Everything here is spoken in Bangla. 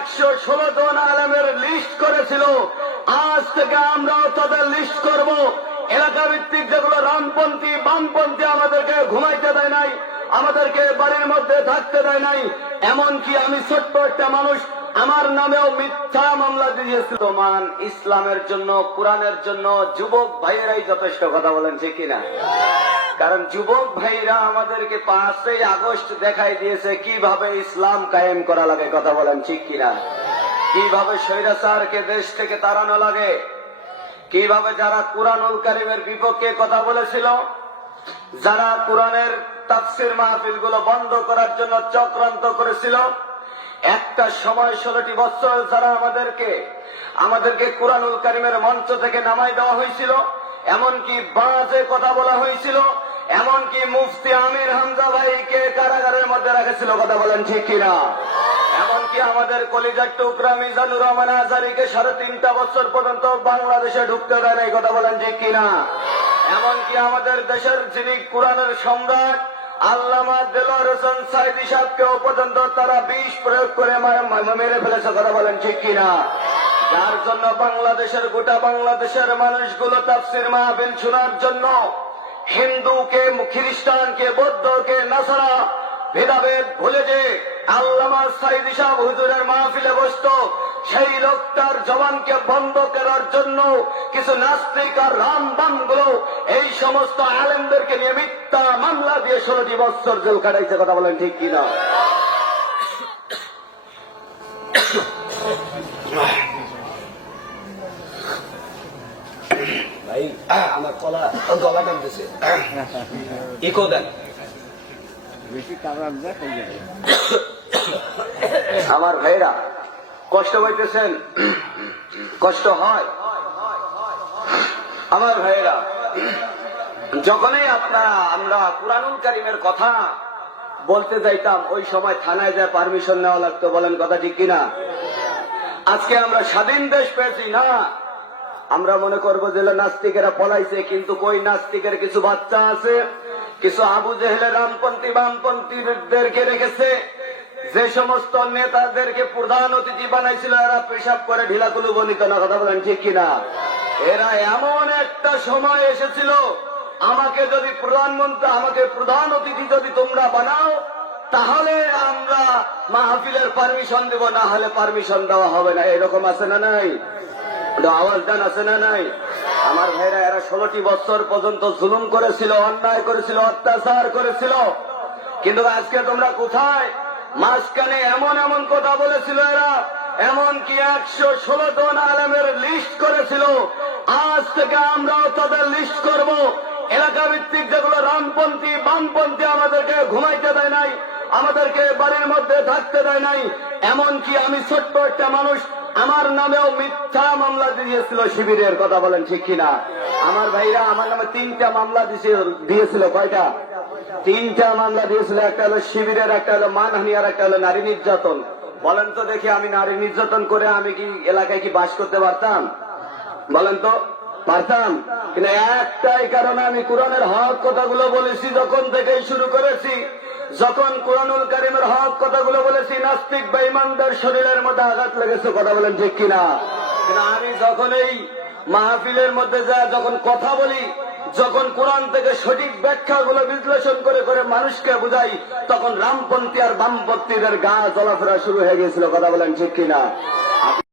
116 জন আলেমের লিস্ট করেছিল, আজ থেকে আমরাও তাদের লিস্ট করব। এলাকা ভিত্তিক যেগুলো রামপন্থী বামপন্থী আমাদেরকে ঘুমাইতে দেয় নাই, আমাদেরকে বাড়ির মধ্যে থাকতে দেয় নাই, এমনকি আমি ছোট্ট একটা মানুষ, আমার নামেও মিথ্যা মামলা দিয়েছিল। মান ইসলামের জন্য, কোরআনের জন্য যুবক ভাইয়েরাই যথেষ্ট, কথা বলেন ঠিক কিনা? কারণ যুবক ভাইরা আমাদেরকে 5ই আগস্ট দেখাই দিয়েছে কিভাবে ইসলাম কায়েম করা লাগে, কথা বলেন ঠিক কিনা? কিভাবে স্বৈরাচারকে দেশ থেকে তাড়ানো লাগে, কিভাবে যারা কুরআনুল কারীমের বিপক্ষে কথা বলেছিল, যারা কোরআনের তাফসীর মাহফিলগুলো বন্ধ করার জন্য চক্রান্ত করেছিল, একটা সময় 16টি বছর যারা আমাদেরকে কুরআনুল কারীমের মঞ্চ থেকে নামাই দেওয়া হয়েছিল, এমনকি বাজে কথা বলা হয়েছিল, এমনকি মুফতি আমির হামজা ভাইকে কারাগারের মধ্যে রেখেছিল, কথা বলেন ঠিক কিনা? এমনকি আমাদের কলিজার টুকরা মিজানুর রহমান আজহারীকে 3.5 বছর পর্যন্ত বাংলাদেশে ঢুকতে দেয় নাই, কথা বলেন ঠিক কিনা? এমনকি আমাদের দেশের যিনি কোরআনের সম্রাট আল্লামা দেলোয়ার হোসেন সাঈদী সাহেবকেও পর্যন্ত তারা বিষ প্রয়োগ করে মেরে ফেলেছে, কথা বলেন ঠিক কিনা? যার জন্য বাংলাদেশের গোটা বাংলাদেশের মানুষগুলো তাফসীর মাহফিল শোনার জন্য হিন্দুকে, খ্রিস্টানকে, বৌদ্ধকে, নাসারা ভেদাভেদ ভুলে যে আল্লামা সাঈদী সাহেব হুজুরের মাহফিলে বসত, সেই লোকটার জবানকে বন্ধ করার জন্য কিছু নাস্তিক আর রামবাম গুলো এই সমস্ত আলেমদেরকে নিয়ে মিথ্যা মামলা দিয়ে 16টি বছর জেল কাটাইছে, কথা বলেন ঠিক কিনা? ভাই আমার গলা টানতেছে, ইকো দেন। আমার ভাইরা কষ্ট পাইতেছেন, কষ্ট হয় আমার ভাইরা। যখনই আমরা কুরআনুল কারীমের কথা বলতে যাইতাম, ওই সময় থানায় যায় পারমিশন নেওয়া লাগতো, বলেন কথা ঠিক কিনা? আজকে আমরা স্বাধীন দেশ পেয়েছি না, আমরা মনে করবো যে নাস্তিকেরা পলাইছে, কিন্তু কই নাস্তিকের কিছু বাচ্চা আছে, কিছু আবু জেহেলের রামপন্থী বামপন্থীদেরকে রেখেছে, যে সমস্ত নেতাদেরকে প্রধান অতিথি বানাইছিল, এরা পেশাব করে ঢিলাকুলু বলিত না, কথা বলেন ঠিক কিনা? এরা এমন একটা সময় এসেছিল, আমাকে প্রধান অতিথি যদি তোমরা বানাও তাহলে আমরা মাহফিলের পারমিশন দেব, না হলে পারমিশন দেওয়া হবে না, এরকম আছে না নাই? আওয়াজ দান, আছে না নাই? আমার ভাইরা, এরা 16টি বছর পর্যন্ত জুলুম করেছিল, অন্যায় করেছিল, অত্যাচার করেছিল, কিন্তু আজকে তোমরা কোথায়? মাঝখানে এমন এমন কথা বলেছিল এরা, এমনকি 116 জন আলেমের লিস্ট করেছিল, আজ থেকে আমরাও তাদের লিস্ট করব। এলাকা ভিত্তিক যেগুলো রামপন্থী বামপন্থী আমাদেরকে ঘুমাইতে দেয় নাই, আমাদেরকে বাড়ির মধ্যে থাকতে দেয় নাই, এমনকি আমি ছোট্ট একটা মানুষ, আমার নামেও মিথ্যা মামলা দিয়েছিল শিবিরের, কথা বলেন ঠিক কিনা? আমার ভাইরা, আমার নামে 3টা মামলা দিয়েছিল। কয়টা? 3টা মামলা দিয়েছিল। একটা হলো শিবিরের, একটা হলো মানহানি, আর একটা হলো নারী নির্যাতন। বলেন তো দেখি, আমি নারী নির্যাতন করে আমি কি এলাকায় কি বাস করতে পারতাম? বলেন তো, পারতাম? কিন্তু একটাই কারণে, আমি কোরআনের হক কথাগুলো বলেছি, যখন থেকেই শুরু করেছি, যখন কুরআনুল কারীমের হক কথাগুলো বলেছি, নাস্তিক বেঈমানদের শরীরের মধ্যে আঘাত লেগেছে, কথা বলেন ঠিক কিনা? কিন্তু আমি যখন এই মাহফিলের মধ্যে যখন কথা বলি, যখন কোরআন থেকে সঠিক ব্যাখ্যাগুলো বিশ্লেষণ করে করে মানুষকে বুঝাই, তখন রামপন্থী আর বামপন্থীদের গা চলাফেরা শুরু হয়ে গেছিল, কথা বলেন ঠিক কিনা?